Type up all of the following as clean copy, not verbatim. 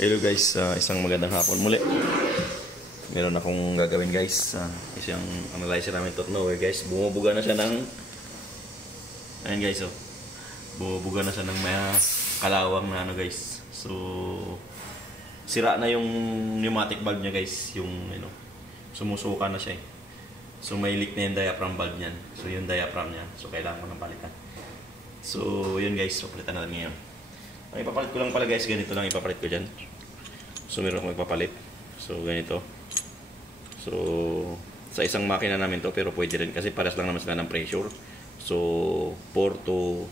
Hello guys, isang magandang hapon muli. Meron akong gagawin guys. Isang analyzer namin turnover guys. Bumubuga na siya ng ayun guys, oh. Bumubuga na siya ng may kalawang na ano guys. So sira na yung pneumatic valve niya guys, yung sumusuka na siya eh. So may leak na yung diaphragm valve niyan. So yung diaphragm niya, so kailangan ko nang palitan. So yun guys, so palitan na lang ngayon. Ang ipapalit ko lang pala guys, ganito lang ipapalit ko dyan. So meron akong ipapalit. So ganito. So sa isang makina namin to, pero pwede rin kasi pares lang naman sila ng pressure. So 4 to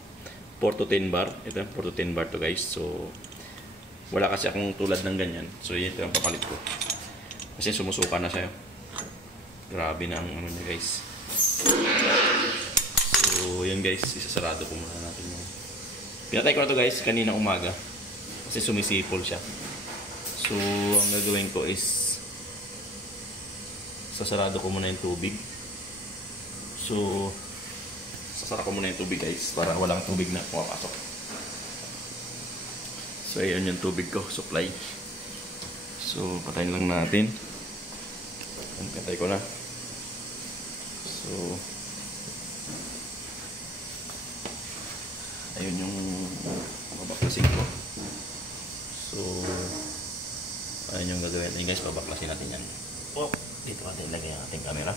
10 bar. Ito 4 to 10 bar to guys. So wala kasi akong tulad ng ganyan. So ito yung papalit ko. Kasi sumusuka na siya. Grabe na ang ano niya guys. So yun guys, isasarado ko muna natin yung pinatay ko na to guys kanina umaga kasi sumisipol siya. So ang gagawin ko is sasarado ko muna yung tubig. So sasara ko muna yung tubig guys para walang tubig na pumapasok. So ayun yung tubig ko, supply. So patayin lang natin. Pinatay ko na. So ayun yung babaklasin ko. So ayun yung gagawin natin guys, babaklasin natin yan. Oh, dito natin ilagay ang ating camera.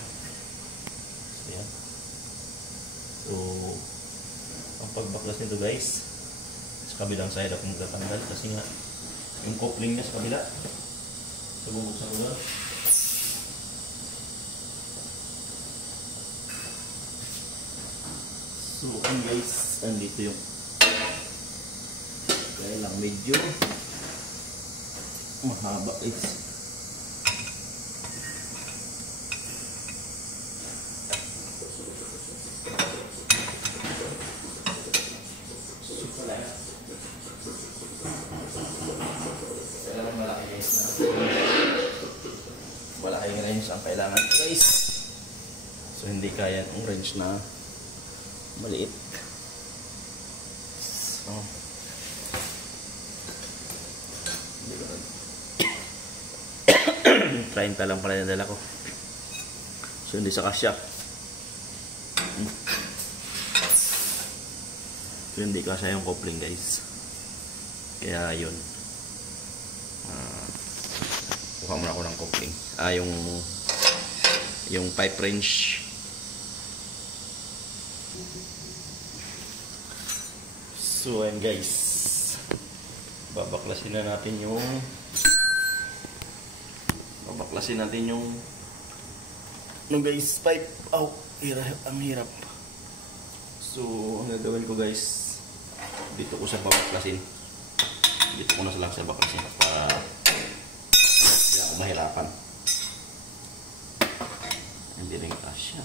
So yan. So ang pagbaklas nito guys, sa kabilang side ako magtatanggal kasi nga yung coupling niya sa kabila. So bubuksan ko doon. So guys, andito yung kaya lang medyo mahaba guys. So pala kailangan malaki guys na malaking range ang kailangan guys. So hindi kaya ang range na maliit. So 30 lang pala yung dala ko. So hindi sa kasya. So hindi kasya yung coupling guys. Kaya yun. Kuha muna ako ng coupling. Yung pipe wrench. So ayun guys, babaklasin natin yung guys pipe. Oh, ang hirap. So ang gagawin ko guys, dito ko siya babaklasin. Dito ko na lang siya babaklasin para hindi ako mahirapan. Hindi rin kasya.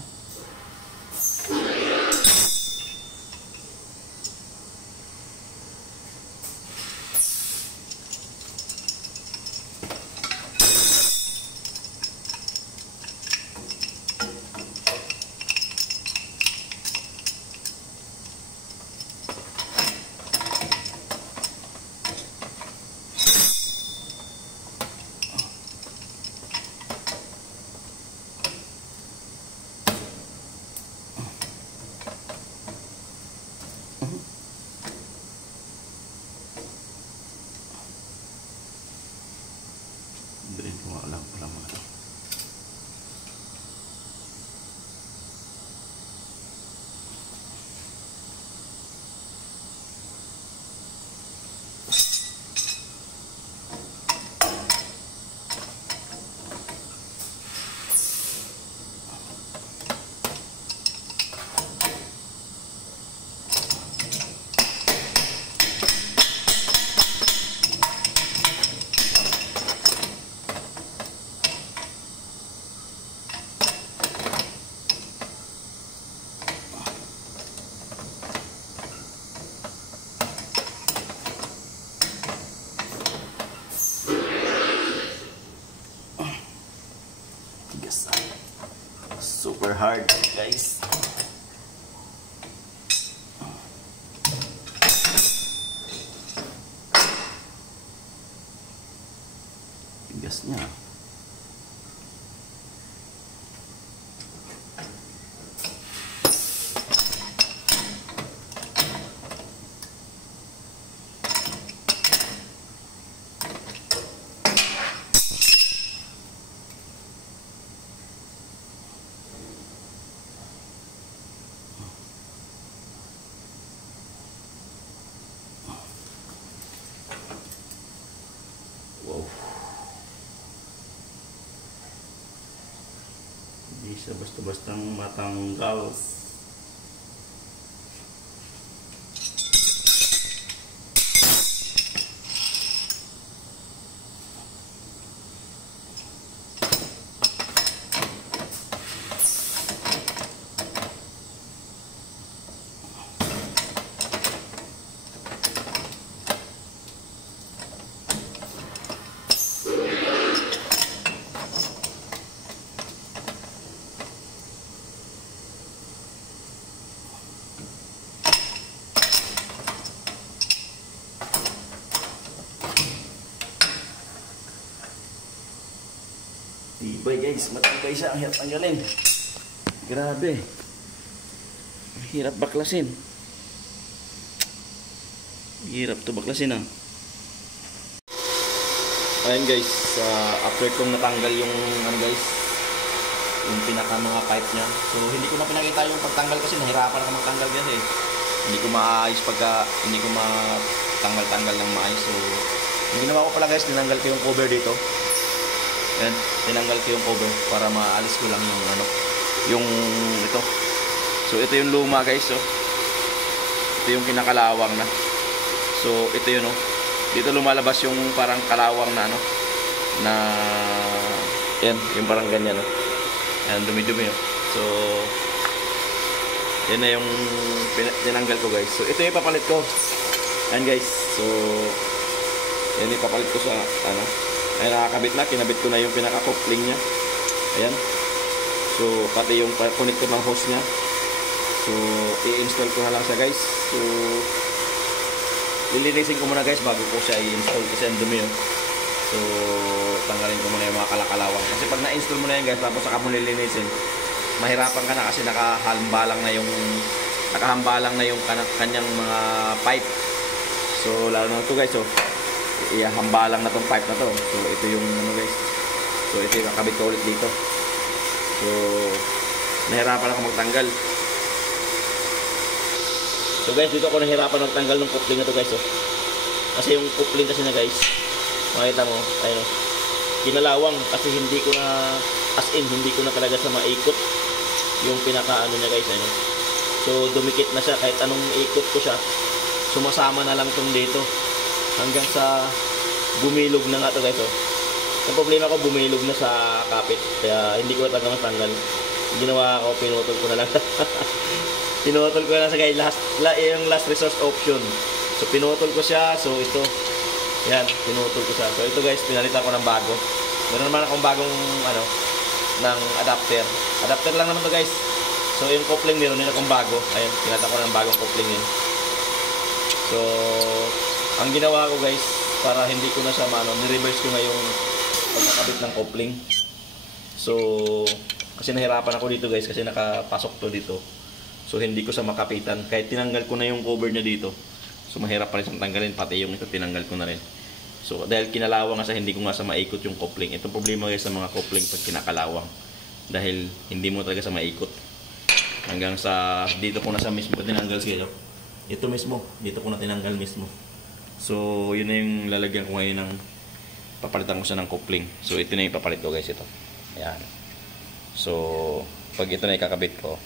Drain ko nga lang pala mga ito. Super hard guys. Tigas niya. Wow. Hindi siya basta-bastang matanggal. Tibay guys, matibay siya. Ang hirap tanggalin. Grabe. Ang hirap baklasin. Hirap to baklasin ah. Ayan guys, after kong natanggal yung guys, yung pinaka mga pipe niya. So hindi ko na pinakita yung pagtanggal kasi nahirapan ako magtanggal kasi hindi ko maayos pagka hindi ko matanggal-tanggal ng maayos. So yung ginawa ko pala guys, tinanggal ko yung cover dito. Ayan, tinanggal ko yung cover para maalis ko lang yung yung ito. So ito yung luma guys, oh. Ito yung kinakalawang na. So ito yun, oh. Dito lumalabas yung parang kalawang na na yan, yung parang ganyan, oh. Ayan, dumi-dumi, oh. So yan na yung tinanggal ko guys. So ito yung ipapalit ko. Ayan guys. So yan ipapalit ko sa ay nakakabit na, kinabit ko na yung pinaka-coupling niya. Ayan. So pati yung connector ng hose niya. So i-install ko na lang siya guys. So lilinisin ko muna guys bago ko siya i-install kasi ang dumi yun. So tanggalin ko muna yung mga kalakalawang. Kasi pag na-install mo na yan guys tapos saka mo lilinisin, mahirapan ka na kasi nakahambalang na yung kanyang mga pipe. So lalo na ito guys, so ihambalang na tong pipe na to. So ito yung guys. So ito yung kakabit ko ulit dito. So nahirapan ako magtanggal. So guys, dito ako nahirapan magtanggal ng coupling na to guys, oh. Kasi yung coupling kasi na guys, makita mo, ayun, kinalawang kasi hindi ko na hindi ko na talaga sa maikot yung pinaka niya guys, ayun. So dumikit na siya kahit anong ikot ko siya. Sumasama na lang tong dito hanggang sa bumilog na nga to guys, oh. Ang problema ko, bumilog na sa kapit kaya hindi ko talaga matanggal. Ginawa ko, pinutol ko na lang. Pinutol ko na sa guys, yung last resource option. So pinutol ko siya. So ito, yan, pinutol ko siya. So ito guys, pinalitan ko ng bago. Meron naman akong bagong ng adapter. Adapter lang naman to guys. So yung coupling meron din akong bago. Ayun, pinalitan ko ng bagong coupling yun. So ang ginawa ko guys, para hindi ko na siya ni-reverse ko na yung pagkakabit ng coupling. So kasi nahirapan ako dito guys kasi nakapasok to dito. So hindi ko siya makapitan kahit tinanggal ko na yung cover niya dito. So mahirap pa rin siyang tanggalin, pati yung ito tinanggal ko na rin. So dahil kinalawang nga siya, hindi ko nga sa maikot yung coupling. Ito problema guys sa mga coupling pag kinakalawang. Dahil hindi mo talaga sa maikot. Hanggang sa dito ko na sa mismo tinanggal siya. Ito mismo, dito ko na tinanggal mismo. So yun na yung lalagyan ko ngayon ng papalitan ko siya ng coupling. So ito na yung papalit ko guys, ito. Ayan. So pag ito na ikakabit ko,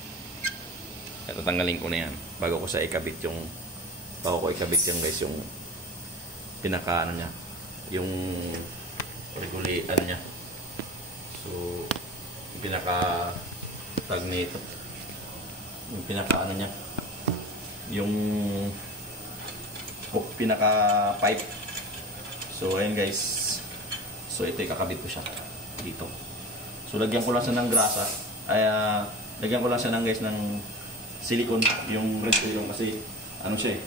tatanggalin ko na yan bago ko ikabit yung guys yung pinaka niya, yung regulitan niya. So yung pinaka tag nito, yung pinaka niya, yung pinaka pipe. So ayan guys, so ito ikakabit ko siya dito. So lagyan ko lang siya ng grasa, lagyan ko lang siya ng guys ng silicone, yung red yung kasi siya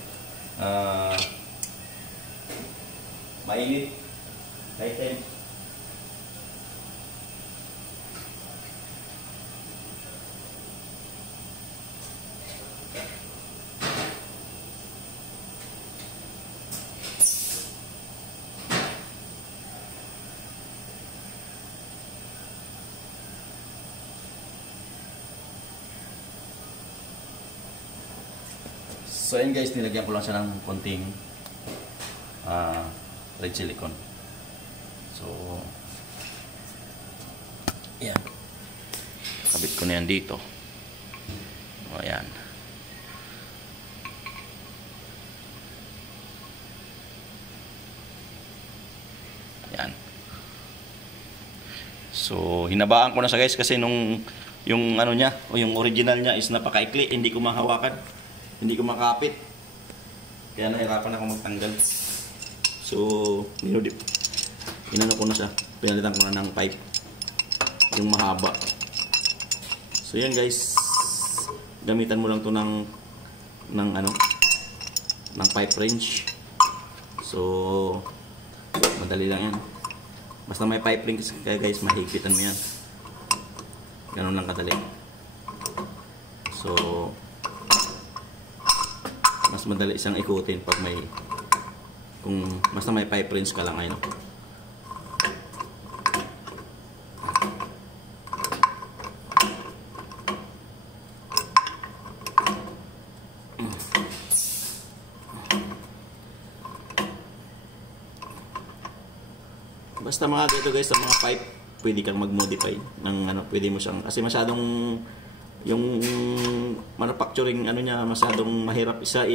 mainit, high temp. So ayun guys, nilagyan ko lang siya ng konting red silicone. So yan, kabit ko na yan dito. O ayan. Yan. So hinabaan ko na siya guys kasi nung yung ano niya o yung original niya is napakaikli, hindi ko mahawakan, hindi ko makapit. Kaya nahirapan ako magtanggal. So inano ko na siya, pinalitan ko na ng pipe yung mahaba. So yan guys, gamitan mo lang to ng ano, ng pipe wrench. So madali lang yan, basta may pipe wrench kaya guys, mahigpitan mo yan. Ganun lang kadali. So mas madali isang ikutin pag may, kung basta may pipe wrench ka lang ayun. Basta mga dito guys, sa mga pipe, pwede kang mag-modify ng ano, pwede mo siyang, kasi masyadong yung manufacturing ano niya, masyadong mahirap sa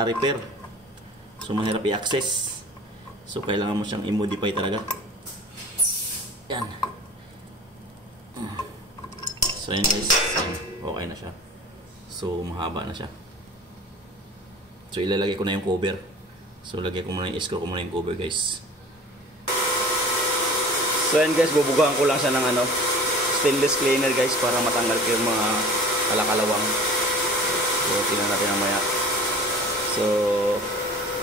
repair. So mahirap i-access. So kailangan mo siyang i-modify talaga. Yan. So yan guys, okay na siya. So mahaba na siya. So ilalagay ko na yung cover. So lagay ko muna yung screw ko muna yung cover guys. So yan guys, bubugahan ko lang siya ng ano, stainless cleaner guys, para matanggal ko yung mga kalakalawang. So tingnan natin mamaya. So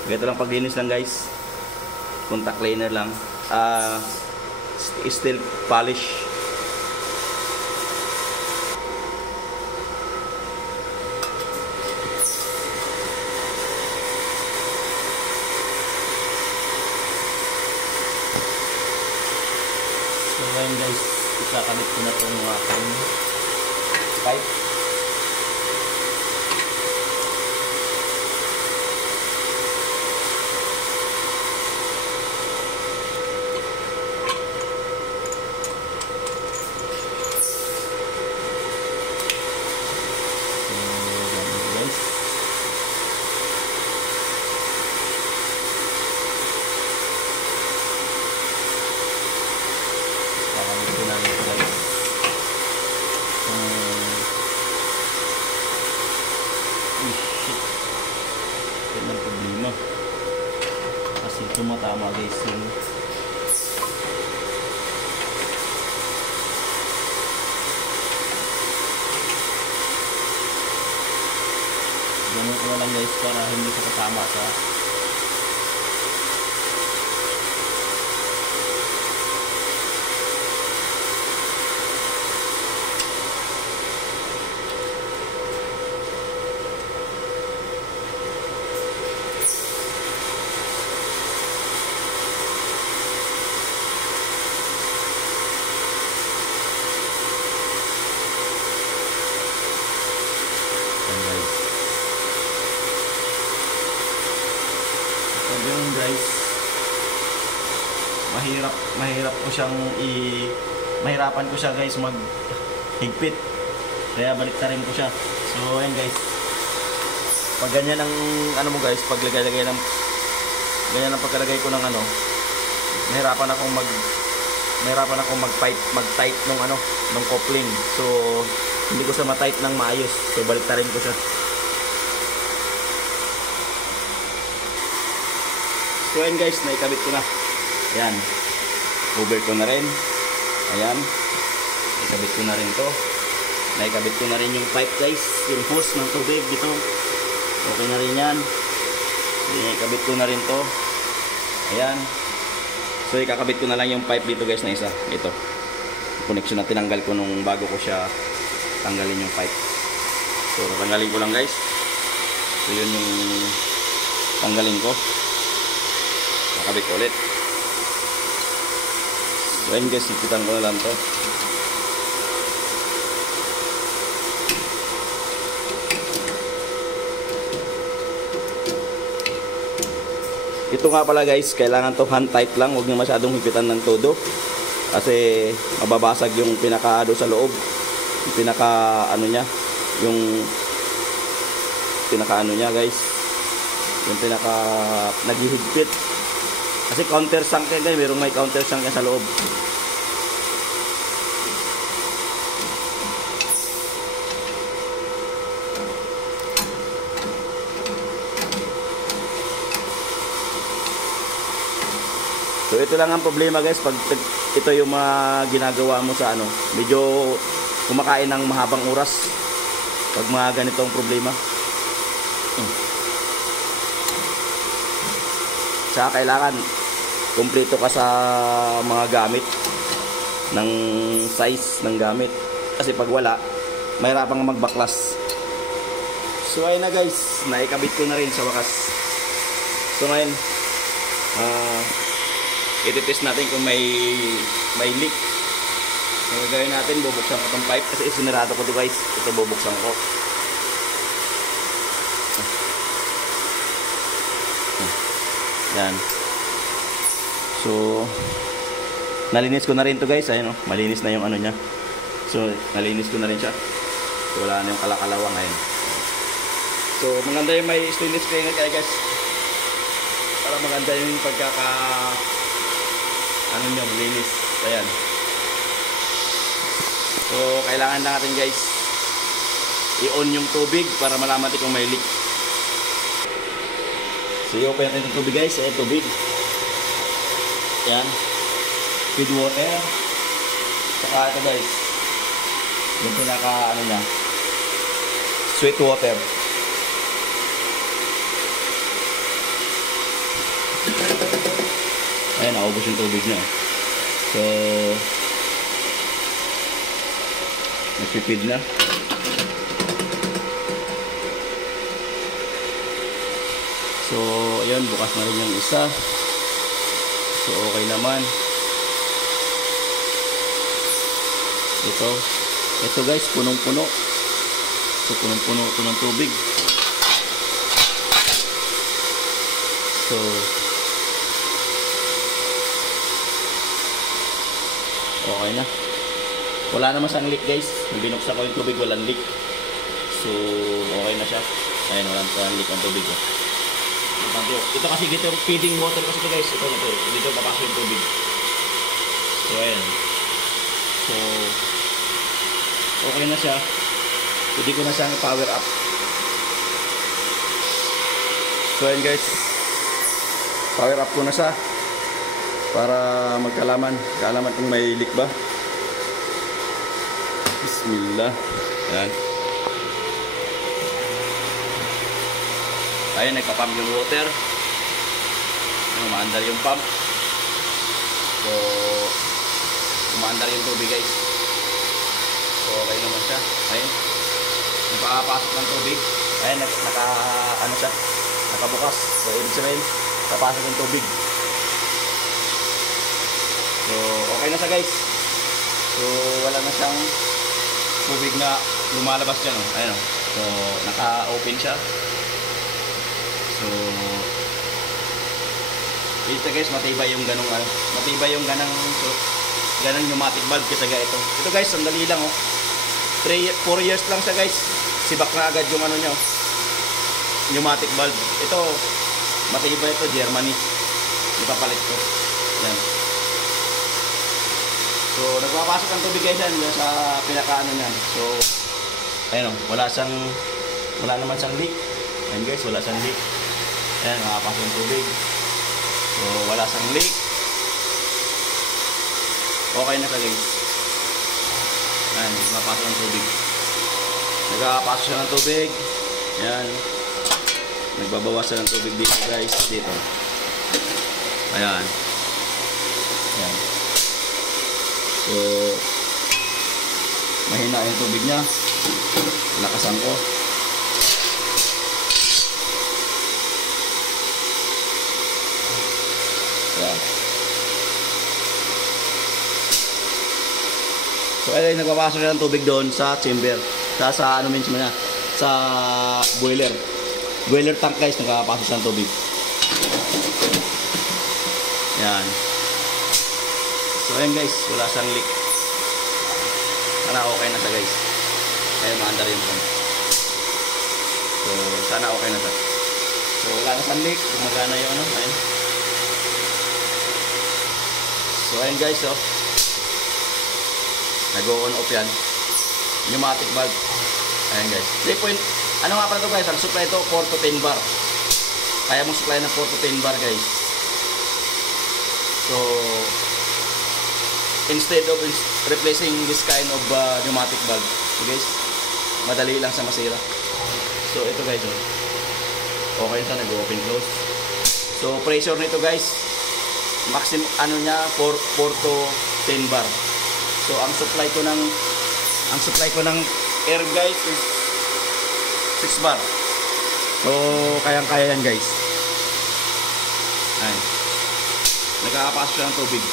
ganito lang paglinis lang guys, contact cleaner lang, steel polish. So ngayon guys, ikakabit ko na itong aking pipe. Yan ang problema kasi tumatama guys yung ganun ko na lang guys para hindi siya kasama sa guys. Mahirap ko siyang mahirapan ko siya guys maghigpit. Kaya baliktarin ko siya. So ayan guys. Pag ganyan ang ano mo guys, pag lagay ng ganyan ang pagkalagay ko ng ano, mahirapan akong mag-tight nung ano, ng coupling. So hindi ko siya ma-tight ng maayos. So baliktarin ko siya. So ayan guys, naikabit ko na. Ayan. Cover ko na rin. Ayan. Naikabit ko na rin to. Naikabit ko na rin yung pipe guys. Yung hose ng tubig dito. Okay na rin yan. Naikabit ko na rin to. Ayan. So ikakabit ko na lang yung pipe dito guys na isa. Ito. Connection na tinanggal ko nung bago ko siya tanggalin yung pipe. So tanggalin ko lang guys. So yun yung tanggalin ko. Nakabit ko ulit. So ayun guys, ipitan ko na lang to. Ito nga pala guys, kailangan to hand tight lang, huwag niyo masyadong hipitan ng todo. Kasi mababasag yung pinaka do sa loob. Yung pinaka ano niya, yung pinaka ano niya guys. Yung pinaka naghihigpit. Kasi counter sunk yan guys, mayroong may counter sunk yan sa loob. So ito lang ang problema guys, pag ito yung mga ginagawa mo sa ano, medyo kumakain ng mahabang oras pag mga ganitong problema. Saka kailangan kumpleto ka sa mga gamit ng size ng gamit, kasi pag wala mahirapan kang magbaklas. So ayun na guys, naikabit ko na rin sa wakas. So ngayon ititest natin kung may leak. So gagawin natin, bubuksan ko itong pipe kasi sinarado ko ito guys. Ito bubuksan ko. Yan. So nalinis ko na rin ito guys. Ayun, oh, malinis na yung ano niya. So nalinis ko na rin siya. So, wala na yung kalakalawang ngayon. So maganda yung may stainless steel kaya guys, para maganda yung pagkaka ano nyo, malinis. Ayan. So, kailangan na natin guys i-on yung tubig para malaman natin kung may leak. So, i-open natin yung tubig guys. Ayan, tubig. Ayan. Feed water. Saka ito guys, yung pinaka ano na, sweet water. Ayan, naubos yung tubig niya. So, nagpipid na. So, ayan, bukas na rin yung isa. So, okay naman. Ito guys, punong-puno. So, punong-puno ito ng tubig. So, okay na. Wala naman siyang leak guys. Binuksan ko yung tubig, walang leak. So, okay na siya. Ayun, walang leak ang tubig. Ito kasi dito feeding water kasi ito guys. Ito. Dito papasok yung tubig. So, ayan. So, okay na siya. Pwede ko na siyang power up. So, ayan guys. Power up ko na siya para magkalaman kung may leak ba. Bismillah. Ayan. Ayan, nagpa-pump yung water. Umaandar yung pump. So, umaandar yung tubig guys. So, okay naman siya. Ayan. Napapasok ng tubig. Ayan, nakabukas. So, ibig sabihin, napasok yung tubig. So, okay na siya guys. So, wala na siyang tubig na lumalabas dyan. Oh. Ayan, oh. So, naka-open siya. So, ito guys, matibay yung ganong matibay yung ganang pneumatic valve kasi ito. Ito guys, sandali lang oh. 4 years lang siya guys. Sibak na agad yung ano niya oh. Pneumatic valve. Ito, matibay ito, Germany. Ipapalit ko. Yan. So, nagpapasok ang tubig guys yan sa pinakaano niyan. So, ayun oh, wala naman siyang leak. Ayun guys, wala siyang leak. Ayan, nakapasok yung tubig. So, wala siyang leak. Okay na siya guys. Ayan, nakapasok ng tubig. Nagkakapasok siya ng tubig. Ayan. Nagbabawas siya ng tubig dito guys. Dito. Ayan. Ayan. So, mahina yung tubig niya. Lakasan ko. Ayan. So, ayun, nagpapasok siya ng tubig doon sa chamber. Sa ano mismo na? Sa boiler. Boiler tank guys, nagpapasok siya ng tubig. Yan. So ayan guys, wala siyang leak. Sana okay na siya guys. Ayan, maandar yung pump. So sana okay na siya. So wala na siyang leak, gumagana yung ano. Ayan. So ayan guys, oh. Nag-on off yan. Pneumatic valve. Ayan guys. 3 point. Ano nga pala ito guys? Ang supply ito 4 to 10 bar. Kaya mong supply ng 4 to 10 bar guys. So instead of replacing this kind of pneumatic valve, okay guys, madali lang sa masira. So ito guys, oh. Okay siya, nag-open close. So pressure nito guys, maximum ano niya 4 to 10 bar. So ang supply ko ng air guys is 6 bar. So kayang-kaya yan guys. Ayan. Nagkakapasok siya ng tubig.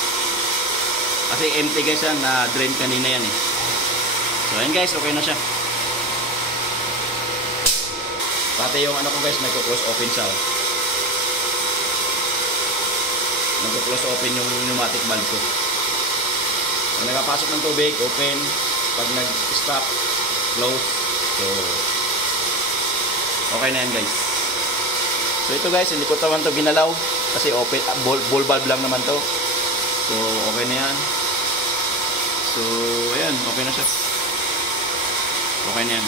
Kasi empty guys yan, na-drain kanina yan eh. So ayan guys, okay na siya. Pati yung ano ko guys, nagko-close open siya. Nagko-close open yung pneumatic valve ko. Pag nakapasok ng tubig, open. Pag nag-stop, close. So okay na yan guys. So ito guys, hindi ko naman to ginalaw kasi open, ball valve lang naman to. So okay na yan. So ayan, okay na siya. Okay na yan.